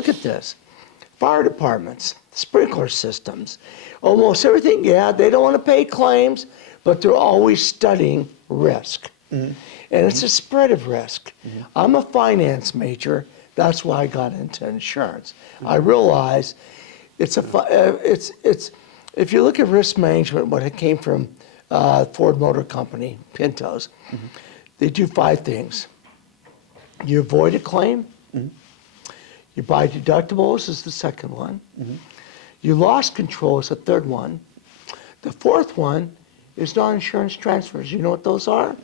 Look at this. Fire departments, sprinkler systems, almost everything, yeah, they don't want to pay claims, but they're always studying risk. And it's a spread of risk. I'm a finance major. That's why I got into insurance. I realize it's if you look at risk management, when it came from Ford Motor Company, Pintos, they do 5 things. You avoid a claim. You buy deductibles is the second one. You loss control is the third one. The fourth one is non-insurance transfers. You know what those are?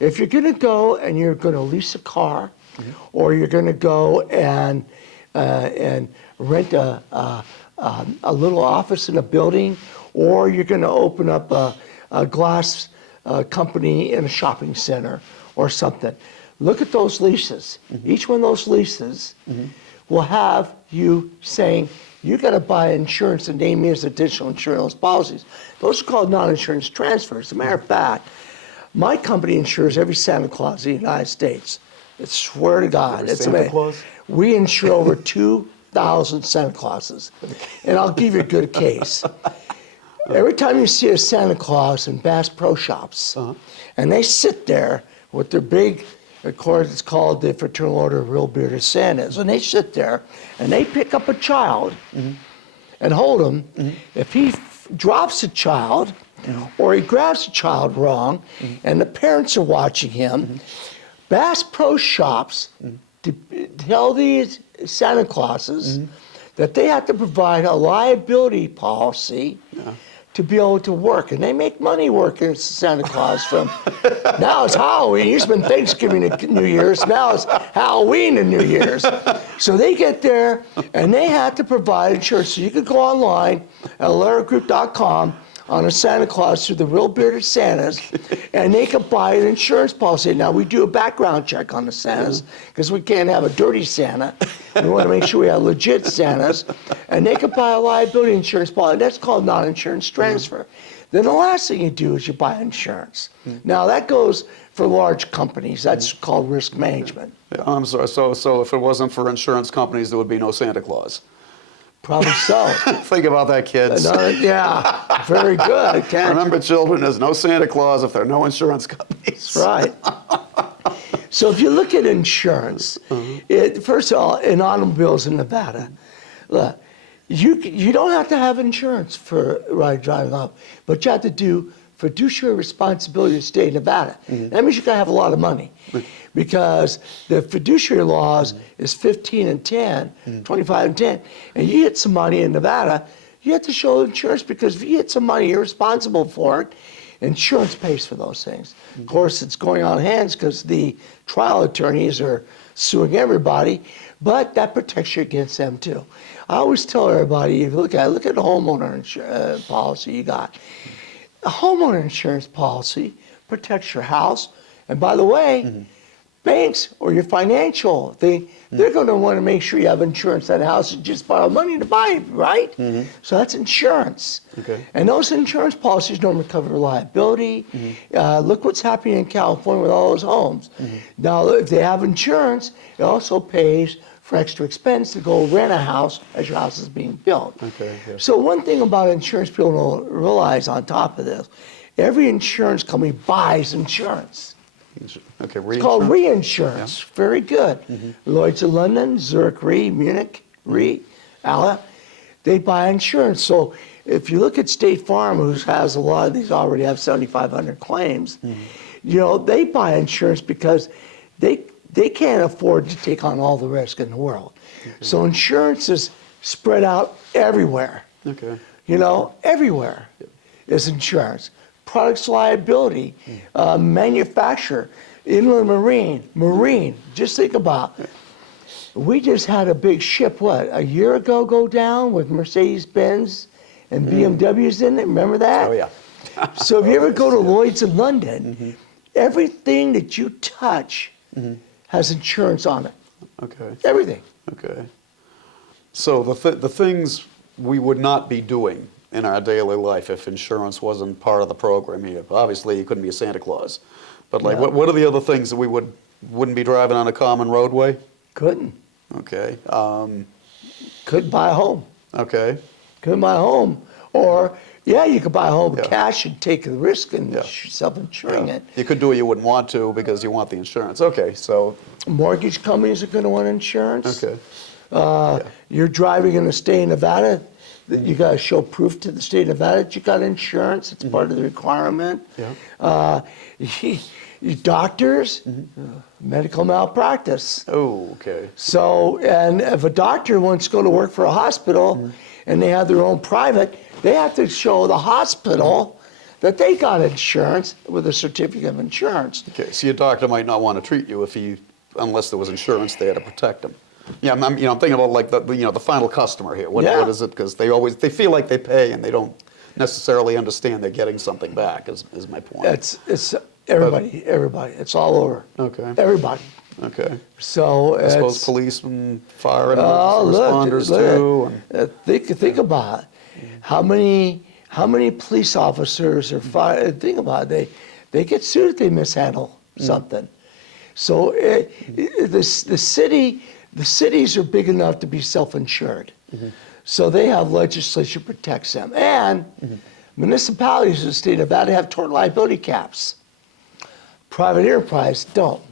If you're going to go and you're going to lease a car, or you're going to go and rent a little office in a building, or you're going to open up a glass company in a shopping center or something. Look at those leases. Each one of those leases will have you saying, you got to buy insurance and name me as additional insurance policies. Those are called non-insurance transfers. As a matter of fact, my company insures every Santa Claus in the United States. I swear to God, it's Santa amazing. Claus? We insure over 2,000 Santa Clauses. And I'll give you a good case. Every time you see a Santa Claus in Bass Pro Shops, and they sit there with their big, of course, it's called the Fraternal Order of Real Bearded Santas, and they sit there and they pick up a child and hold him. If he drops a child or he grabs a child wrong and the parents are watching him, Bass Pro Shops tell these Santa Clauses that they have to provide a liability policy to be able to work. And they make money working as Santa Claus from, now it's Halloween, it used to be Thanksgiving and New Year's, now it's Halloween and New Year's. So they get there and they have to provide insurance. So you could go online at aleragroup.com on a Santa Claus through the Real Bearded Santas, and they can buy an insurance policy. Now, we do a background check on the Santas, because we can't have a dirty Santa. We want to make sure we have legit Santas, and they can buy a liability insurance policy. That's called non-insurance transfer. Then the last thing you do is you buy insurance. Now, that goes for large companies. That's called risk management. I'm sorry, so if it wasn't for insurance companies, there would be no Santa Claus. Probably so. Think about that, kids. Yeah, very good. Remember, children, there's no Santa Claus if there are no insurance companies. That's right. So if you look at insurance, first of all, in automobiles in Nevada, look, you don't have to have insurance for driving off, but you have to do fiduciary responsibility to the state of Nevada. That means you got to have a lot of money. Because the fiduciary laws is 15 and 10, 25 and 10, and you get some money in Nevada, you have to show insurance, because if you get some money, you're responsible for it. Insurance pays for those things. Of course, it's going on hands because the trial attorneys are suing everybody, but that protects you against them too. I always tell everybody, if you look at the homeowner policy you got. A homeowner insurance policy protects your house, and by the way, banks or your financial thing, they're going to want to make sure you have insurance on the house and just borrow money to buy it, right? So that's insurance. And those insurance policies don't recover liability. Look what's happening in California with all those homes. Now, if they have insurance, it also pays for extra expense to go rent a house as your house is being built. So one thing about insurance people don't realize on top of this, every insurance company buys insurance. It's called reinsurance. Very good. Lloyd's of London, Zurich Re, Munich Re, Allen, they buy insurance. So if you look at State Farm, who has a lot of these, already have 7,500 claims, you know, they buy insurance because they can't afford to take on all the risk in the world. So insurance is spread out everywhere. You know, everywhere is insurance. Products liability, manufacturer, inland marine. Just think about, we just had a big ship, a year ago go down with Mercedes-Benz and BMWs in it, remember that? Oh, yeah. So if you ever go to Lloyd's in London, everything that you touch has insurance on it. Everything. So the things we would not be doing in our daily life if insurance wasn't part of the program here. Obviously, you couldn't be a Santa Claus. But like, what are the other things that we wouldn't be driving on a common roadway? Couldn't. Couldn't buy a home. Okay. Couldn't buy a home. Or, yeah, you could buy a home Yeah. cash and take the risk and Yeah. self-insuring it. You could do what you wouldn't want to because you want the insurance. Okay, so, Mortgage companies are going to want insurance. okay. You're driving in the state of Nevada. You got to show proof to the state of Nevada that you got insurance. It's part of the requirement. Yeah. Doctors, medical malpractice. Oh, okay. So, and if a doctor wants to go to work for a hospital and they have their own private, they have to show the hospital that they got insurance with a certificate of insurance. Okay, so your doctor might not want to treat you unless there was insurance there to protect him. Yeah, I'm thinking about like the final customer here. What is it? Because they feel like they pay and they don't necessarily understand they're getting something back. Is my point. It's everybody. It's all over. Okay. Everybody. Okay. So I suppose policemen, fire and responders too. Think about it. How many police officers are fired? Think about it. They get sued if they mishandle something. So the cities are big enough to be self-insured. So they have legislation that protects them. And municipalities in the state of Nevada have tort liability caps. Private enterprise don't.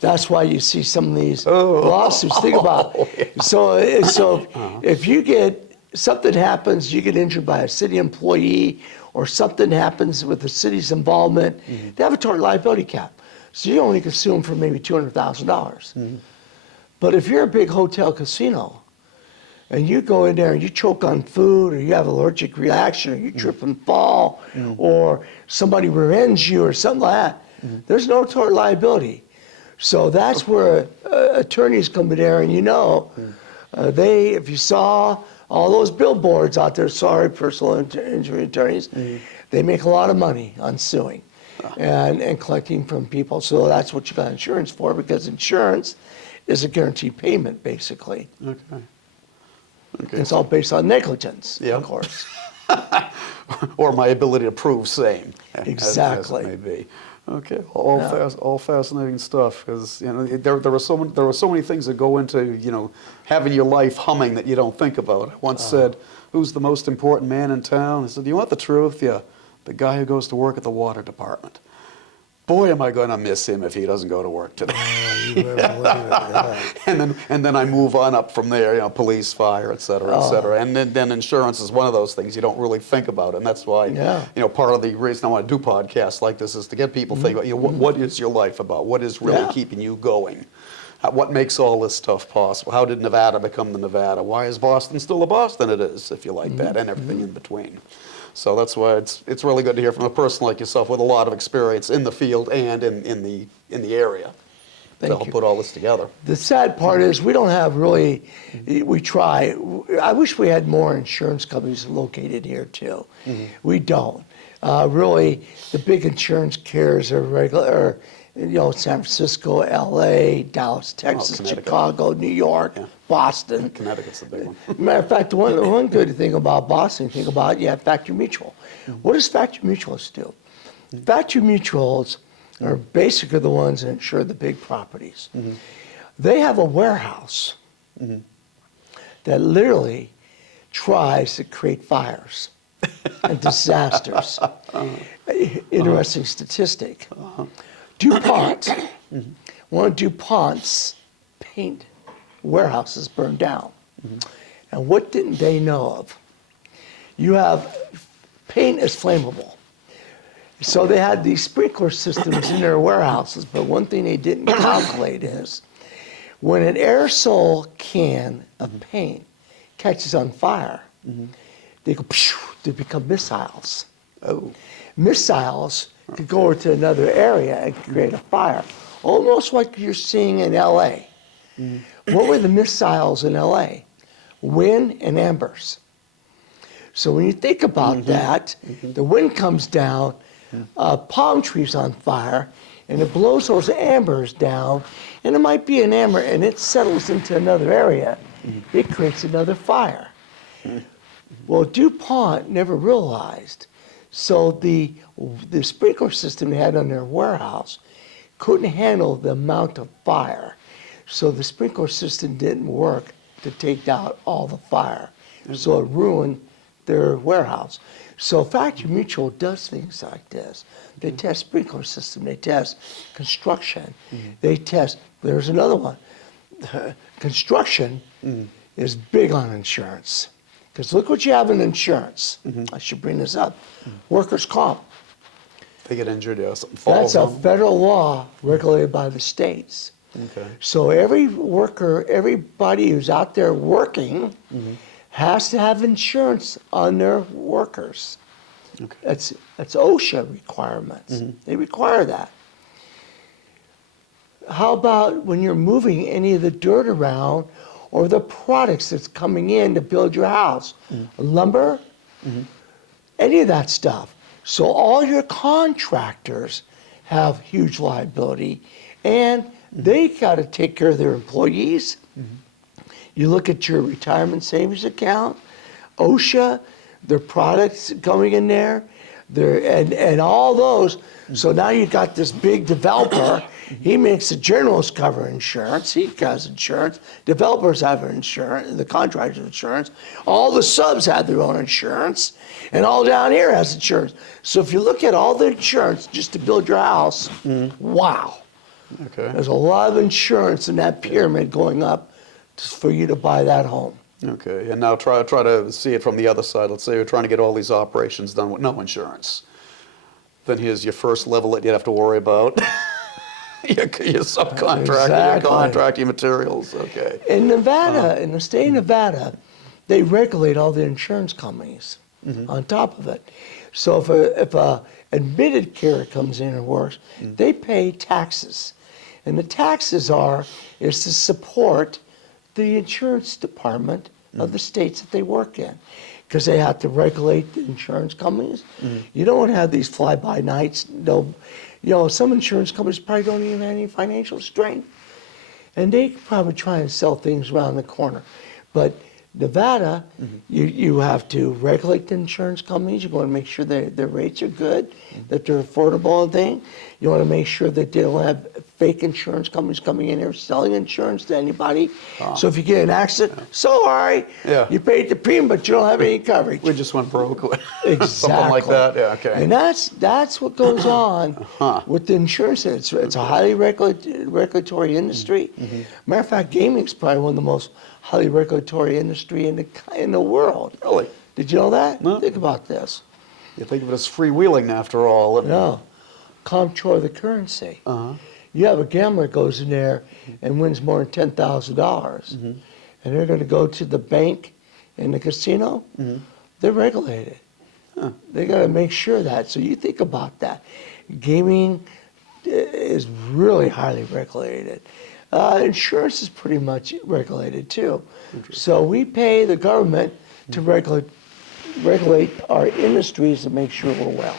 That's why you see some of these lawsuits. Think about it. So if you get, something happens, you get injured by a city employee, or something happens with the city's involvement, they have a tort liability cap. So you only can sue them for maybe $200,000. But if you're a big hotel casino, and you go in there and you choke on food, or you have an allergic reaction, or you trip and fall, or somebody rear-ends you, or something like that, there's no tort liability. So that's where attorneys come in there, and if you saw all those billboards out there, sorry, personal injury attorneys, they make a lot of money on suing and collecting from people. So that's what you got insurance for, because insurance is a guaranteed payment, basically. Okay. It's all based on negligence, Yeah. of course. Or my ability to prove same. Exactly. As it may be. Okay, all fascinating stuff. Because there are so many things that go into having your life humming that you don't think about. I once said, "Who's the most important man in town?" I said, "Do you want the truth?" "Yeah, the guy who goes to work at the water department." Boy, am I going to miss him if he doesn't go to work today. And then I move on up from there, police, fire, et cetera, et cetera. And then insurance is one of those things you don't really think about. And that's why, part of the reason I want to do podcasts like this is to get people thinking about, what is your life about? What is really keeping you going? What makes all this stuff possible? How did Nevada become the Nevada? Why is Boston still the Boston it is, if you like that, and everything in between? So that's why it's really good to hear from a person like yourself with a lot of experience in the field and in the area to help put all this together. The sad part is we don't have really, we try. I wish we had more insurance companies located here too. We don't. Really, the big insurance carriers are regular, San Francisco, LA, Dallas, Texas, Chicago, New York, Boston. Connecticut's the big one. Matter of fact, one good thing about Boston, think about it, you have Factory Mutual. What does Factory Mutuals do? Factory Mutuals are basically the ones that insure the big properties. They have a warehouse that literally tries to create fires and disasters. Interesting statistic. DuPont, one of DuPont's paint warehouses burned down. And what didn't they know of? You have, paint is flammable. So they had these sprinkler systems in their warehouses, but one thing they didn't calculate is when an aerosol can of paint catches on fire, they go, they become missiles. Missiles could go over to another area and create a fire, almost like you're seeing in LA. What were the missiles in LA? Wind and embers. So when you think about that, the wind comes down, palm trees on fire, and it blows those embers down, and it might be an ember, and it settles into another area. It creates another fire. Well, DuPont never realized. So the sprinkler system they had on their warehouse couldn't handle the amount of fire. So the sprinkler system didn't work to take out all the fire. So it ruined their warehouse. So Factory Mutual does things like this. They test sprinkler system, they test construction, they test, there's another one. Construction is big on insurance. Because look what you have in insurance. I should bring this up. Workers' comp. They get injured, yeah, something falls That's a on them. federal law regulated by the states. Okay. So every worker, everybody who's out there working has to have insurance on their workers. Okay. That's OSHA requirements. They require that. How about when you're moving any of the dirt around or the products that's coming in to build your house? Lumber, any of that stuff. So all your contractors have huge liability, and they got to take care of their employees. You look at your retirement savings account, OSHA, their products going in there, and all those. So now you got this big developer. He makes the generals cover insurance. He has insurance. Developers have insurance. The contractors have insurance. All the subs have their own insurance, and all down here has insurance. So if you look at all the insurance just to build your house, wow. Okay. There's a lot of insurance in that pyramid going up just for you to buy that home. Okay, and now try to see it from the other side. Let's say you're trying to get all these operations done with no insurance. Then here's your first level that you have to worry about. your subcontractor, Exactly. your contracting materials. Okay. In Nevada, in the state of Nevada, they regulate all the insurance companies on top of it. So if a admitted carrier comes in and works, they pay taxes. And the taxes is to support the insurance department of the states that they work in, because they have to regulate the insurance companies. You don't want to have these fly-by-nights. No, some insurance companies probably don't even have any financial strength, and they probably try and sell things around the corner. But Nevada, you have to regulate the insurance companies. You want to make sure their rates are good, that they're affordable and things. You want to make sure that they don't have fake insurance companies coming in here selling insurance to anybody. So if you get an accident, sorry, you paid the premium, but you don't have any coverage. We just went broke. Exactly. Something like that. Yeah. Okay. And that's what goes on with the insurance. It's a highly regulatory industry. Matter of fact, gaming is probably one of the most highly regulatory industry in the world. Really? Did you know that? No. Think about this. You think of it as freewheeling after all. No. Comptroller of the currency. You have a gambler goes in there and wins more than $10,000, and they're going to go to the bank in the casino. They're regulated. They got to make sure that. So you think about that. Gaming is really highly regulated. Insurance is pretty much regulated too. So we pay the government to regulate our industries to make sure we're well.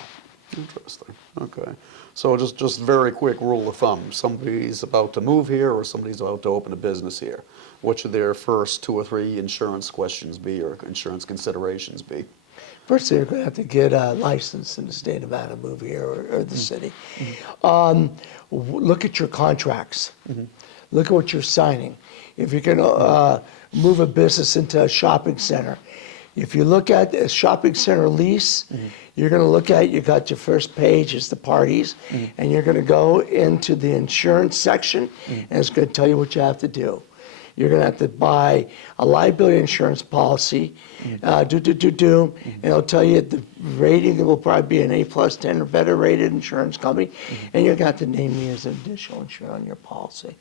Interesting. Okay. So just very quick rule of thumb. Somebody's about to move here or somebody's about to open a business here. What should their first 2 or 3 insurance questions be or insurance considerations be? First, they're going to have to get a license in the state of Nevada, move here, or the city. Look at your contracts. Look at what you're signing. If you're going to move a business into a shopping center, if you look at a shopping center lease, you're going to look at, you got your first page is the parties, and you're going to go into the insurance section, and it's going to tell you what you have to do. You're going to have to buy a liability insurance policy, and it'll tell you the rating will probably be an A+10 or better rated insurance company, and you're going to have to name me as an additional insurer on your policy.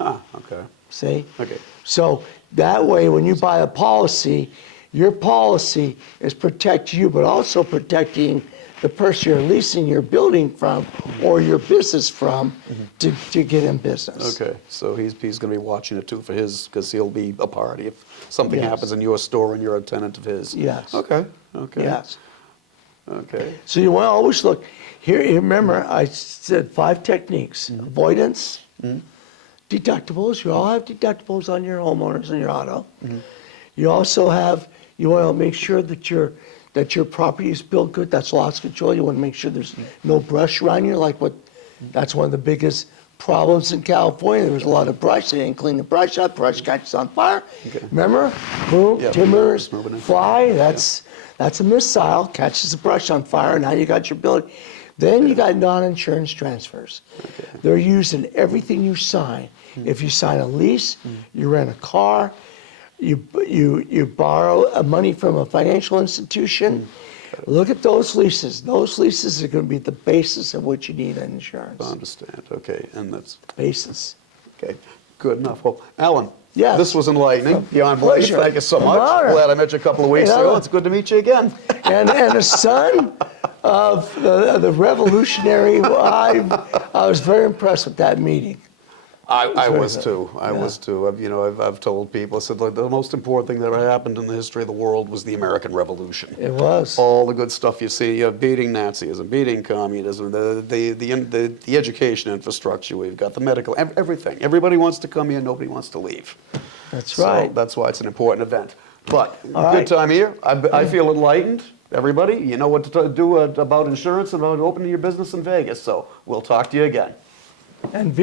Okay. See? Okay. So that way, when you buy a policy, your policy is protect you, but also protecting the person you're leasing your building from or your business from to get in business. Okay. So he's going to be watching it too for his, because he'll be a party if something Yes. happens in your store and you're a tenant of his. Yes. Okay. Okay. Yes. Okay. So you want to always look. Here, remember, I said 5 techniques. Avoidance, deductibles. You all have deductibles on your homeowners and your auto. You also have, you want to make sure that your property is built good. That's loss control. You want to make sure there's no brush around you, like that's one of the biggest problems in California. There was a lot of brush. They didn't clean the brush up. Brush catches on fire. Okay. Remember? Boom, Yeah, timbers, it's moving in. fly. That's a missile. Catches the brush on fire. Now you got your building. Then you got non-insurance transfers. Okay. They're used in everything you sign. If you sign a lease, you rent a car, you borrow money from a financial institution. Look at those leases. Those leases are going to be the basis of what you need in insurance. I understand. Okay, and that's Basis. okay. Good enough. Well, Alan. Yes. This was enlightening. Beyond belief. Pleasure. Thank you so An much. honor. Glad I met you a couple of weeks You know, ago. It's good to meet you again. And a son of the revolutionary. I was very impressed with that meeting. I was too. I Yeah. was too. I've told people, I said, like, the most important thing that ever happened in the history of the world was the American Revolution. It was. All the good stuff you see, beating Nazism, beating communism, the education infrastructure we've got, the medical, everything. Everybody wants to come here, nobody wants to leave. That's So right. that's why it's an important event. But All good right. time here. I feel enlightened. Everybody, you know what to do about insurance and about opening your business in Vegas. So we'll talk to you again. And